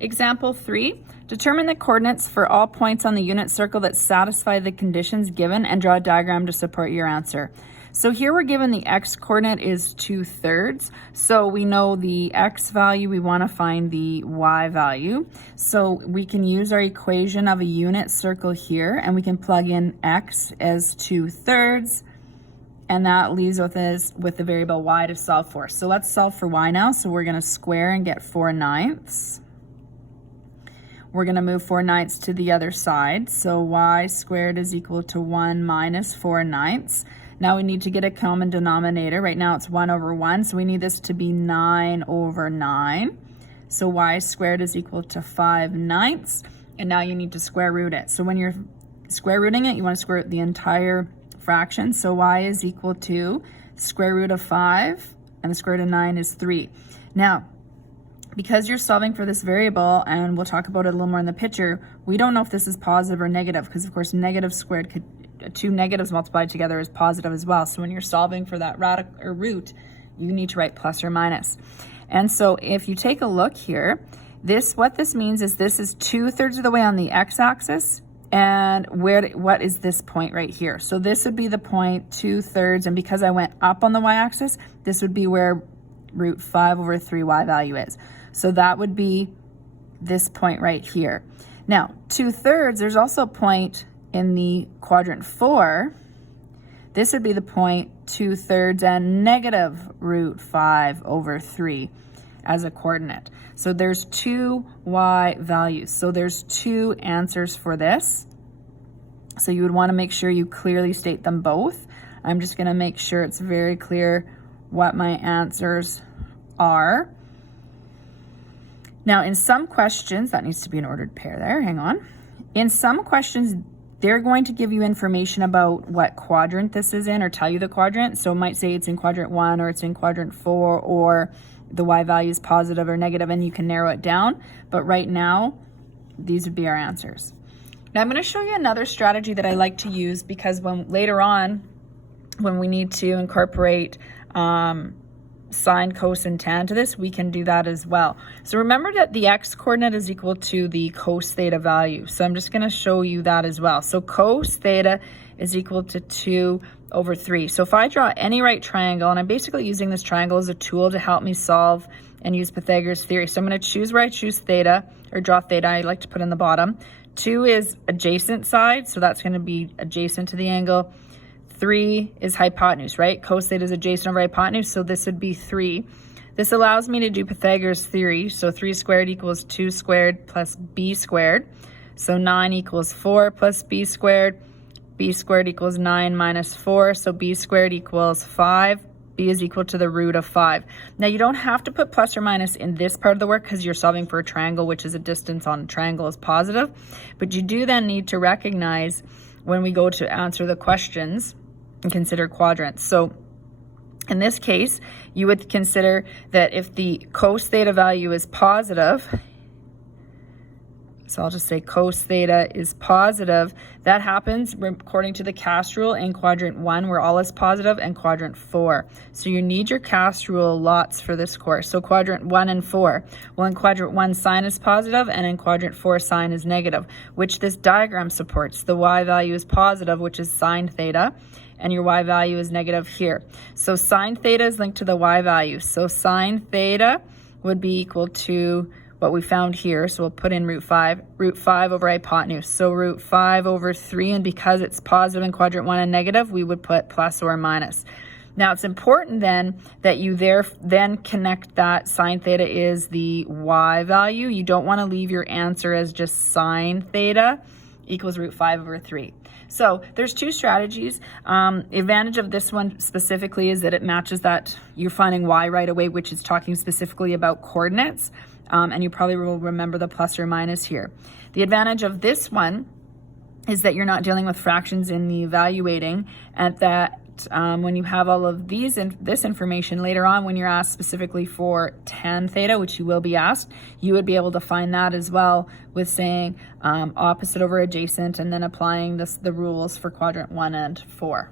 Example 3, determine the coordinates for all points on the unit circle that satisfy the conditions given and draw a diagram to support your answer. So here we're given the x coordinate is 2/3. So we know the x value, we want to find the y value. So we can use our equation of a unit circle here, and we can plug in x as 2/3, and that leaves us with the variable y to solve for. So let's solve for y now. So we're going to square and get 4/9. We're going to move 4/9 to the other side. So y squared is equal to 1 minus 4/9. Now we need to get a common denominator. Right now it's 1/1, so we need this to be 9/9. So y squared is equal to 5/9. And now you need to square root it. So when you're square rooting it, you want to square root the entire fraction. So y is equal to square root of 5, and the square root of 9 is 3. Now, because you're solving for this variable, and we'll talk about it a little more in the picture, we don't know if this is positive or negative, because of course negative squared could, two negatives multiplied together is positive as well. So when you're solving for that root, you need to write plus or minus. And so if you take a look here, what this means is this is 2/3 of the way on the x-axis, and what is this point right here? So this would be the point 2/3, and because I went up on the y-axis, this would be where root 5/3y value is. So that would be this point right here. Now, 2/3, there's also a point in the quadrant 4. This would be the point 2/3 and negative root 5/3 as a coordinate. So there's two y values. So there's two answers for this. So you would want to make sure you clearly state them both. I'm just going to make sure it's very clear what my answers are. Now, in some questions, that needs to be an ordered pair there, hang on. In some questions, they're going to give you information about what quadrant this is in, or tell you the quadrant. So it might say it's in quadrant 1, or it's in quadrant 4, or the y value is positive or negative, and you can narrow it down. But right now, these would be our answers. Now I'm going to show you another strategy that I like to use, because later on, when we need to incorporate sine, cos, and tan to this, we can do that as well. So remember that the x coordinate is equal to the cos theta value. So I'm just going to show you that as well. So cos theta is equal to 2/3. So if I draw any right triangle, and I'm basically using this triangle as a tool to help me solve and use Pythagoras theory. So I'm going to choose where I choose theta, or draw theta, I like to put in the bottom. 2 is adjacent side, so that's going to be adjacent to the angle. 3 is hypotenuse, right? Cos theta is adjacent over hypotenuse, so this would be 3. This allows me to do Pythagoras theory, so 3 squared equals 2 squared plus b squared. So 9 equals 4 plus b squared equals 9 minus 4, so b squared equals 5. B is equal to the root of 5. Now you don't have to put plus or minus in this part of the work, because you're solving for a triangle, which is a distance on a triangle is positive. But you do then need to recognize when we go to answer the questions and consider quadrants. So in this case, you would consider that if the cos theta value is positive, so I'll just say cos theta is positive. That happens according to the cast rule in quadrant 1, where all is positive, and quadrant 4. So you need your cast rule lots for this course. So quadrant 1 and 4. Well, in quadrant 1, sine is positive, and in quadrant 4, sine is negative, which this diagram supports. The y value is positive, which is sine theta, and your y value is negative here. So sine theta is linked to the y value. So sine theta would be equal to what we found here. So we'll put in root 5 over hypotenuse. So root 5/3, and because it's positive in quadrant 1 and negative, we would put plus or minus. Now it's important then that you then connect that sine theta is the y value. You don't want to leave your answer as just sine theta equals root 5/3. So there's two strategies. The advantage of this one specifically is that it matches that you're finding y right away, which is talking specifically about coordinates. And you probably will remember the plus or minus here. The advantage of this one is that you're not dealing with fractions in the evaluating, and that when you have all of this information later on, when you're asked specifically for tan theta, which you will be asked, you would be able to find that as well with saying opposite over adjacent, and then applying the rules for quadrant 1 and 4.